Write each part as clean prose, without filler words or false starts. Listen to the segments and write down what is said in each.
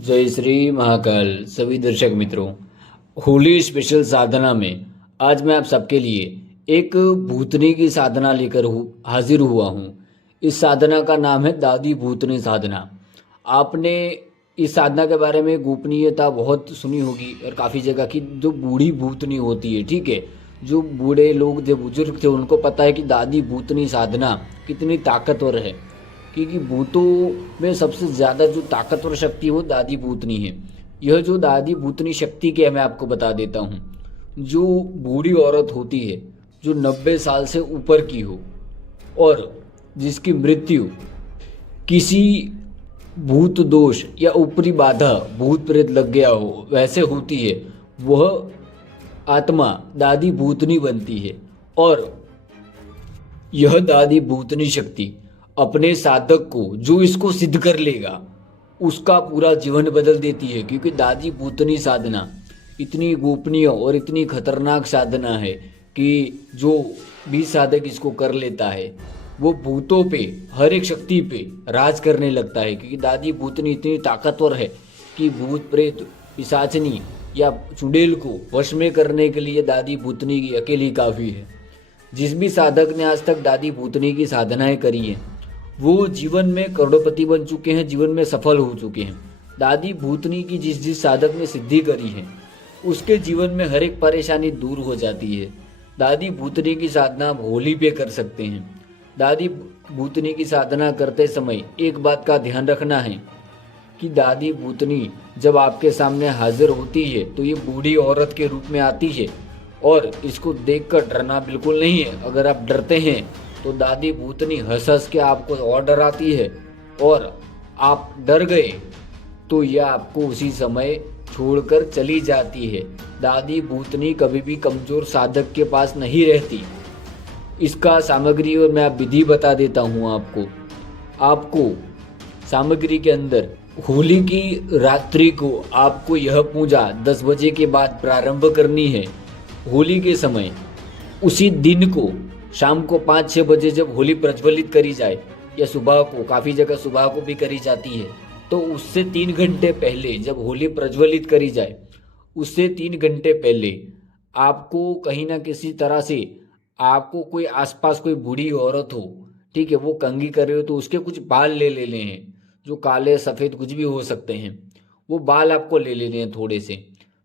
जय श्री महाकाल सभी दर्शक मित्रों। होली स्पेशल साधना में आज मैं आप सबके लिए एक भूतनी की साधना लेकर हाजिर हुआ हूँ। इस साधना का नाम है दादी भूतनी साधना। आपने इस साधना के बारे में गोपनीयता बहुत सुनी होगी और काफ़ी जगह की। जो बूढ़ी भूतनी होती है, ठीक है, जो बूढ़े लोग जो बुजुर्ग थे उनको पता है कि दादी भूतनी साधना कितनी ताकतवर है, क्योंकि भूतों में सबसे ज़्यादा जो ताकतवर शक्ति है वो दादी भूतनी है। यह जो दादी भूतनी शक्ति के मैं आपको बता देता हूँ। जो बूढ़ी औरत होती है, जो 90 साल से ऊपर की हो और जिसकी मृत्यु किसी भूत दोष या ऊपरी बाधा भूत प्रेत लग गया हो वैसे होती है, वह आत्मा दादी भूतनी बनती है। और यह दादी भूतनी शक्ति अपने साधक को, जो इसको सिद्ध कर लेगा, उसका पूरा जीवन बदल देती है। क्योंकि दादी भूतनी साधना इतनी गोपनीय और इतनी खतरनाक साधना है कि जो भी साधक इसको कर लेता है वो भूतों पे, हर एक शक्ति पे राज करने लगता है। क्योंकि दादी भूतनी इतनी ताकतवर है कि भूत प्रेत पिशाचनी या चुड़ैल को वश में करने के लिए दादी भूतनी की अकेली काफ़ी है। जिस भी साधक ने आज तक दादी भूतनी की साधनाएं करी हैं वो जीवन में करोड़पति बन चुके हैं, जीवन में सफल हो चुके हैं। दादी भूतनी की जिस जिस साधक ने सिद्धि करी है उसके जीवन में हर एक परेशानी दूर हो जाती है। दादी भूतनी की साधना आप होली पे कर सकते हैं। दादी भूतनी की साधना करते समय एक बात का ध्यान रखना है कि दादी भूतनी जब आपके सामने हाजिर होती है तो ये बूढ़ी औरत के रूप में आती है। और इसको देखकर डरना बिल्कुल नहीं है। अगर आप डरते हैं तो दादी भूतनी हंस हंस के आपको और डराती है, और आप डर गए तो यह आपको उसी समय छोड़कर चली जाती है। दादी भूतनी कभी भी कमजोर साधक के पास नहीं रहती। इसका सामग्री और मैं विधि बता देता हूँ आपको सामग्री के अंदर होली की रात्रि को आपको यह पूजा 10 बजे के बाद प्रारंभ करनी है। होली के समय उसी दिन को शाम को 5-6 बजे जब होली प्रज्वलित करी जाए, या सुबह को, काफ़ी जगह सुबह को भी करी जाती है, तो उससे 3 घंटे पहले जब होली प्रज्वलित करी जाए उससे 3 घंटे पहले आपको कहीं ना किसी तरह से, आपको कोई आसपास कोई बूढ़ी औरत हो, ठीक है, वो कंघी कर रही हो तो उसके कुछ बाल ले लेने हैं, जो काले सफ़ेद कुछ भी हो सकते हैं। वो बाल आपको ले लेने हैं थोड़े से।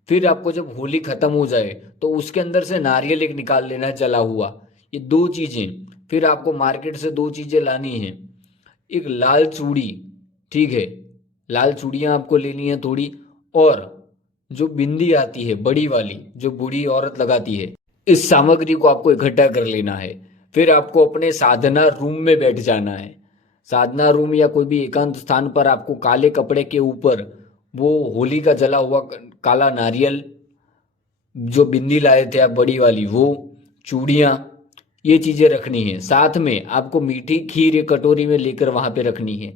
फिर आपको जब होली ख़त्म हो जाए तो उसके अंदर से नारियल एक निकाल लेना है जला हुआ। ये 2 चीज़ें। फिर आपको मार्केट से 2 चीज़ें लानी हैं। एक लाल चूड़ी, ठीक है, लाल चूड़ियाँ आपको लेनी है थोड़ी, और जो बिंदी आती है बड़ी वाली जो बूढ़ी औरत लगाती है, इस सामग्री को आपको इकट्ठा कर लेना है। फिर आपको अपने साधना रूम में बैठ जाना है। साधना रूम या कोई भी एकांत स्थान पर आपको काले कपड़े के ऊपर वो होली का जला हुआ काला नारियल, जो बिंदी लाए थे आप बड़ी वाली, वो चूड़ियाँ, ये चीज़ें रखनी है। साथ में आपको मीठी खीर एक कटोरी में लेकर वहाँ पे रखनी है।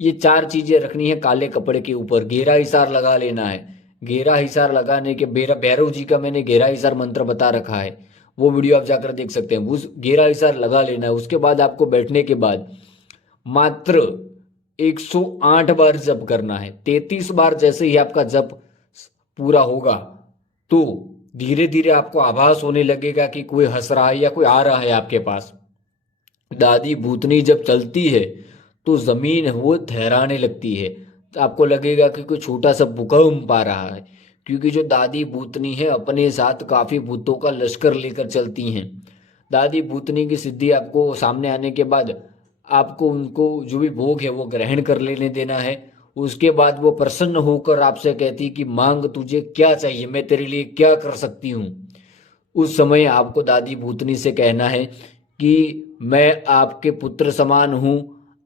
ये 4 चीज़ें रखनी है काले कपड़े के ऊपर। घेरा हिसार लगा लेना है। घेरा हिसार लगाने के भैरव जी का मैंने घेरा हिसार मंत्र बता रखा है, वो वीडियो आप जाकर देख सकते हैं। उस घेरा हिसार लगा लेना है। उसके बाद आपको बैठने के बाद मात्र 108 बार जप करना है। 33 बार जैसे ही आपका जप पूरा होगा तो धीरे धीरे आपको आभास होने लगेगा कि कोई हंस रहा है या कोई आ रहा है आपके पास। दादी भूतनी जब चलती है तो जमीन वो ठहराने लगती है। तो आपको लगेगा कि कोई छोटा सा भूकंप आ रहा है, क्योंकि जो दादी भूतनी है अपने साथ काफ़ी भूतों का लश्कर लेकर चलती हैं। दादी भूतनी की सिद्धि आपको सामने आने के बाद आपको उनको जो भी भोग है वो ग्रहण कर लेने देना है। उसके बाद वो प्रसन्न होकर आपसे कहती कि मांग, तुझे क्या चाहिए, मैं तेरे लिए क्या कर सकती हूँ। उस समय आपको दादी भूतनी से कहना है कि मैं आपके पुत्र समान हूँ,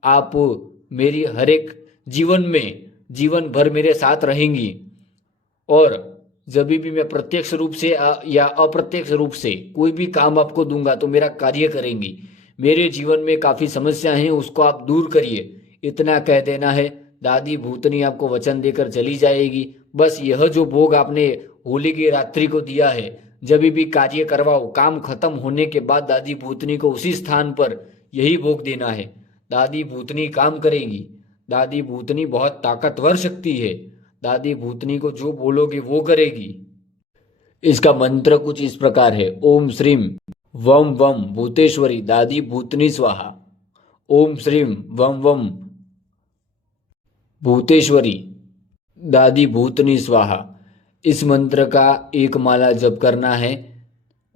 आप मेरी हर एक जीवन में जीवन भर मेरे साथ रहेंगी, और जब भी मैं प्रत्यक्ष रूप से या अप्रत्यक्ष रूप से कोई भी काम आपको दूंगा तो मेरा कार्य करेंगी। मेरे जीवन में काफ़ी समस्याएं हैं, उसको आप दूर करिए, इतना कह देना है। दादी भूतनी आपको वचन देकर चली जाएगी। बस यह जो भोग आपने होली की रात्रि को दिया है, जब भी कार्य करवाओ, काम खत्म होने के बाद दादी भूतनी को उसी स्थान पर यही भोग देना है। दादी भूतनी काम करेगी। दादी भूतनी बहुत ताकतवर शक्ति है। दादी भूतनी को जो बोलोगे वो करेगी। इसका मंत्र कुछ इस प्रकार है, ओम श्रीम वम वम भूतेश्वरी दादी भूतनी स्वाहा। ओम श्रीम वम वम भूतेश्वरी दादी भूतनी स्वाहा। इस मंत्र का एक माला जप करना है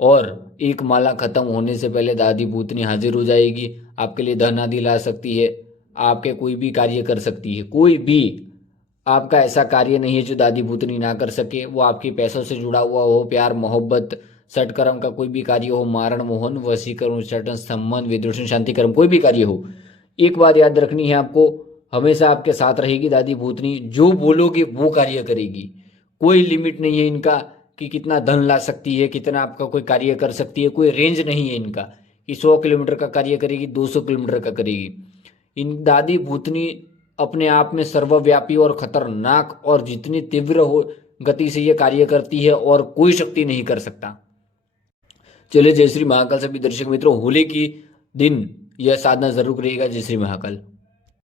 और एक माला खत्म होने से पहले दादी भूतनी हाजिर हो जाएगी। आपके लिए धन आदि ला सकती है, आपके कोई भी कार्य कर सकती है। कोई भी आपका ऐसा कार्य नहीं है जो दादी भूतनी ना कर सके, वो आपके पैसों से जुड़ा हुआ हो, प्यार मोहब्बत सटकर्म का कोई भी कार्य हो, मारण मोहन वशीकरण उच्चाटन संबंध विदूषण शांति कर्म कोई भी कार्य हो। एक बात याद रखनी है आपको, हमेशा आपके साथ रहेगी दादी भूतनी, जो बोलोगे वो कार्य करेगी। कोई लिमिट नहीं है इनका कि कितना धन ला सकती है, कितना आपका कोई कार्य कर सकती है, कोई रेंज नहीं है इनका कि 100 किलोमीटर का कार्य करेगी, 200 किलोमीटर का करेगी। इन दादी भूतनी अपने आप में सर्वव्यापी और खतरनाक और जितनी तीव्र हो गति से ये कार्य करती है और कोई शक्ति नहीं कर सकता। चलिए, जय श्री महाकाल। सभी दर्शक मित्रों, होली की दिन यह साधना जरूर करिएगा। जय श्री महाकाल।